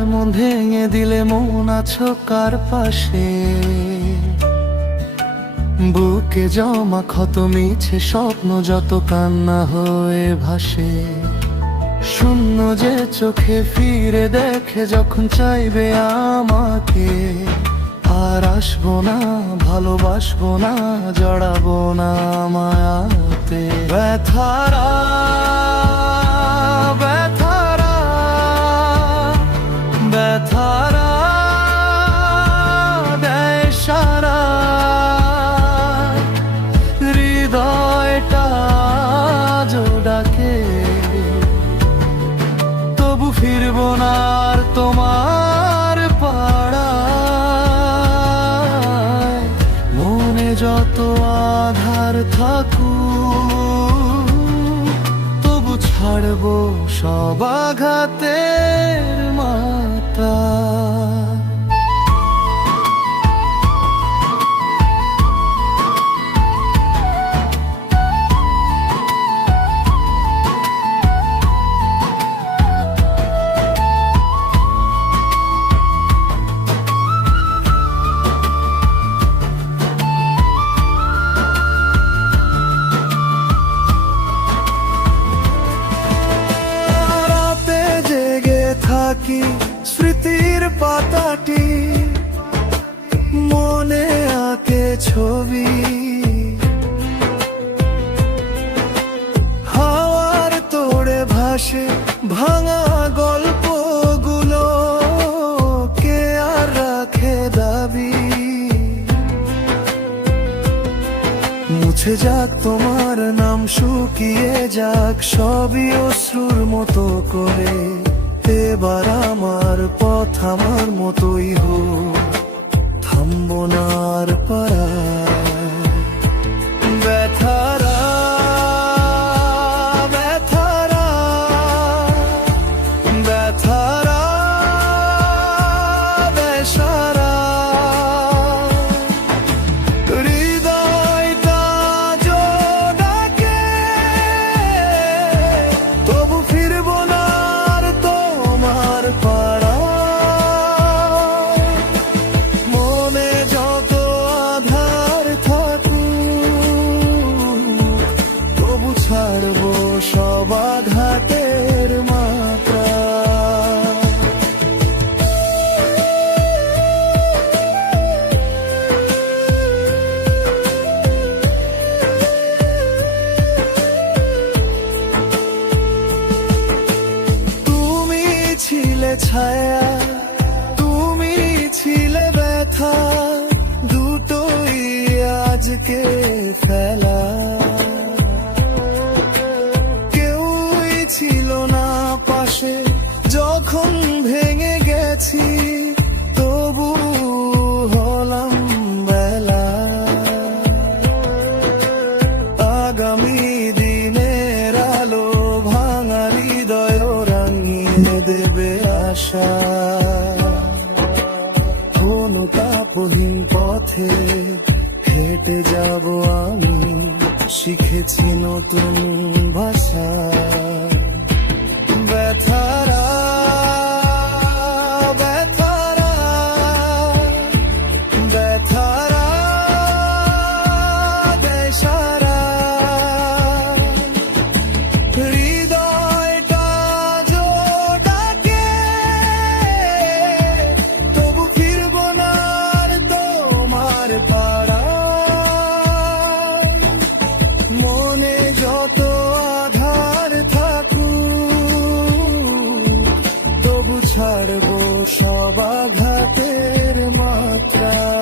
এমন ভেঙে দিলে মন আছো কার পাশে? বুকে জমা ক্ষত মিছে স্বপ্ন যত কান্না হয়ে ভাসে। শূন্য যে চোখে ফিরে দেখে যখন চাইবে আমাকে, আর আসব না, ভালোবাসবো না, জড়াবো না মায়াতে। ব্যথারা ফিরবো না আর তোমার পাড়ায়। মনে যত আধার থাকু তবু ছাড়বো সব আঘাতের মাত্রা স্মৃতির পাতাটি মনে আঁকে ছবি। হাওয়ার তোড়ে ভাসে ভাঙা গল্পগুলো কে আর রাখে দাবি? মুছে যাক তোমার নাম, শুকিয়ে যাক সবই অশ্রুর মতো করে। এবার আমার পথ আমার মতোই হো থামবো না আর ছায়া তুমি ছিলে ব্যথা দুটোই আজকে ফেলা। হেঁটে যাব আমি শিখেছি নতুন ভাষা। সব আঘাতের মাত্রা।